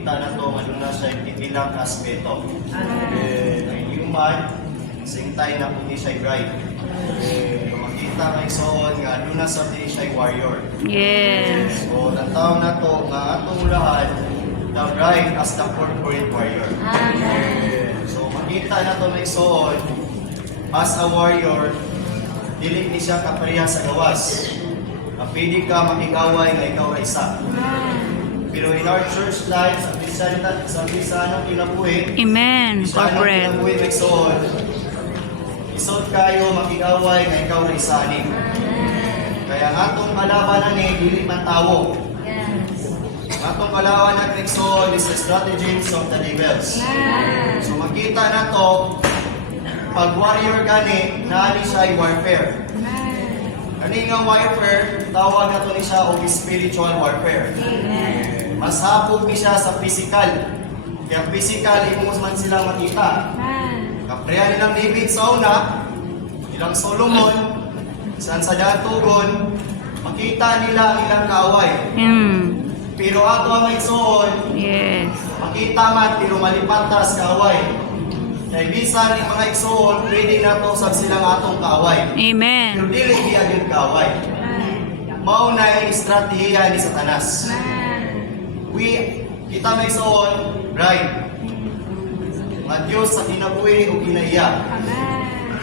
makita na to ano na siya ilang aspeto. Ang human, same time na po siya bride. Makita nga igsoon nga ano na sa siya warrior. Yes. So, ang taon na to nga atong ulahan, the bride as the corporate warrior. So, makita na to na igsoon, as a warrior, dili ni siya kapareha sa gawas. Pwede ka makikaway na ikaw ay isa. Pero in our church life, sa Bisano kinabuhi, Amen. Corporate. kinabuhi na igsoon, isod kayo makikaway na ikaw ay isa ni. Kaya nga itong kalaban ni, dili man tawo. Nga itong kalaban na igsoon is the strategies of the devils. So makita na to, pag warrior ka ni, naani siya ay warfare. Ani nga warfare, tawag na to ni siya o spiritual warfare. Mas hapog ni siya sa physical. Kaya physical, imong man silang makita. Kaprehan nilang David sa una, ilang Solomon, saan sa datugon, makita nila ang ilang kaaway. Pero ato ang may soon, Yes. makita man, pero malipatas kaaway. Kaya bisan yung mga igsoon, pwede na to sa silang atong kaaway. Pero Amen. dili di agad kaaway. Mauna yung estratehiya ni Satanas. Kita may igsoon, bride. Mga Diyos sa kinabuhi o kinaiya.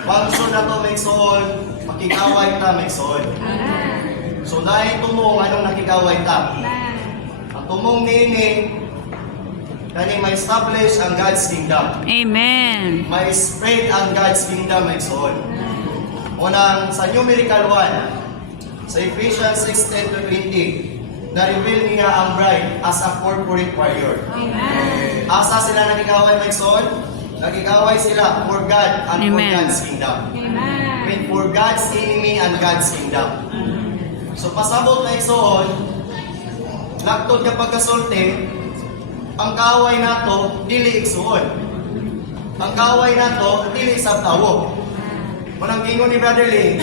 Function na to may igsoon, makikaway ta may igsoon. So dahil tumong, anong nakikaway ta? Ang tumong nini, kani ma-establish ang God's kingdom. Amen. Ma-spread ang God's kingdom ay soon. Unang sa numerical 1, sa Ephesians 6:10-20, na-reveal niya ang bride as a corporate warrior. Asa sila nagigaway may soon? Nagigaway sila for God and for Amen. God's kingdom. And for God's enemy and God's kingdom. So pasabot na soon, laktod ka pagkasulti, ang kaaway nato dili igsuon. Ang kaaway nato dili sa tawo. Manang gingon ni Brother Lee,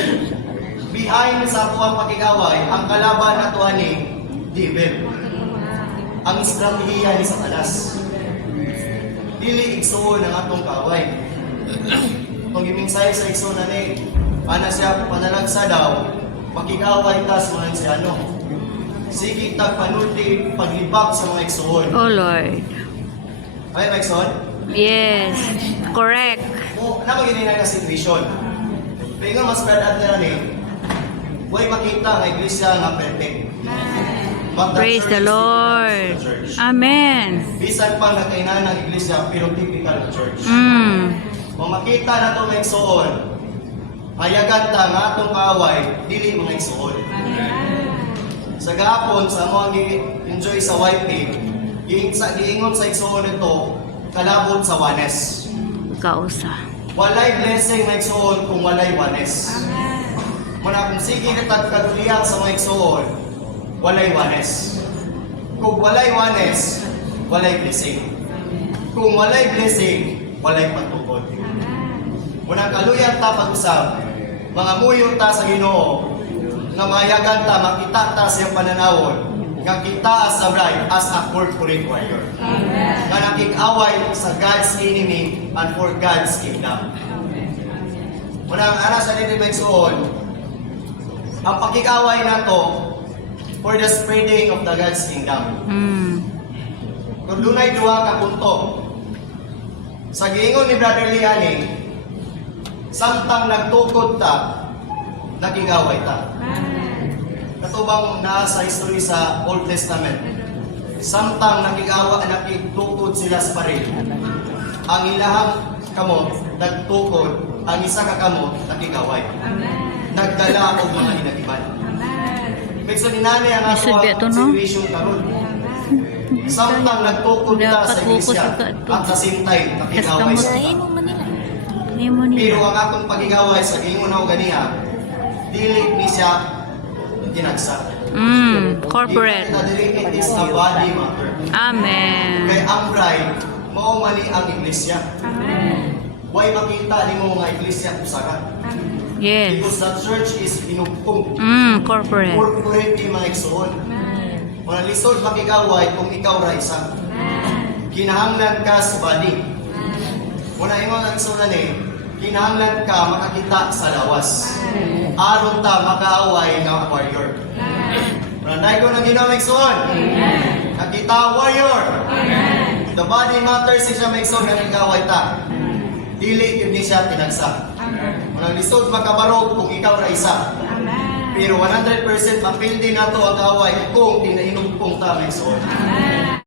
behind sa ato ang pakigaway, ang kalaban nato ani devil. Ang estratehiya ni Satanas. Dili igsuon ang atong kaaway. Kung imingsay sa igsuon ani, ana siya panalagsa daw, makigaway tas man siya ano. Sige tagpanulti paglibak sa mga igsoon. Oh Lord. Ay, mga igsoon? Yes. Correct. O, napaginin na situation. Kaya nga mas bad na ni, huwag makita ang iglesia nga perfect. But Praise the church is Lord. the church. Amen. Bisan pa nagkainan ng iglesia, pero typical church. Kung makita na itong mga igsoon, hayagan ta nga itong kaaway, dili mga igsoon. Sa gahapon, sa mga enjoy sa YP, giingon sa igsoon ito, kalabot sa wanes. Kausa. Walay blessing na igsoon kung walay wanes. Muna kung sige na tagkagulihan sa mga igsoon, walay wanes. Kung walay wanes, walay blessing. Kung walay blessing, walay patukod. Muna kaluyan ta pag-usap, mga muyo ta sa Ginoo, nga mayagan ta, makita ta siyang pananawon, nga kita as a bride, as a corporate warrior. Nga nakikaway sa God's enemy and for God's kingdom. Muna ang aras sa Nidibigsoon, ang pakikaway na to for the spreading of the God's kingdom. Kung dunay duha ka punto, sa giingon ni Brother Liani, samtang nagtukod ta, nakikaway ta. Katubang naa sa history sa Old Testament. Samtang nakiktukod sila sa paril. Ang ilahang kamot, nagtukod, ang isa ka kamot, nakikaway. Nagdala og mga inagiban. Pagso ni nanay ang ato ang situation karon. Samtang nagtukod ta sa iglesia, at the same time, nakikaway sa ta. Pero ang atong pagigaway sa gingon na ganiya, dili ni siya ginagsa. Corporate. It is a body matter. Amen. Kay ang bride, mao mali ang iglesia. Why makita nimo nga iglesia usaha? Yes. Because the church is pinugtong. Corporate. Corporate yung mga igsoon. Mga lisod makikaway kung ikaw ra isa. kinahanglan ka sa body. Muna ingon ang sunan kinahanglan ka makakita sa lawas. Aron ta makaaway ng warrior. Randay ko na ginamig son. Nakita warrior. The body matters siya may son nga nagkaway ta. Dili yun ni siya tinagsa. Walang lisod makabarog kung ikaw na isa. Pero 100% mapildi na to ang away kung tinainom pong ta may son.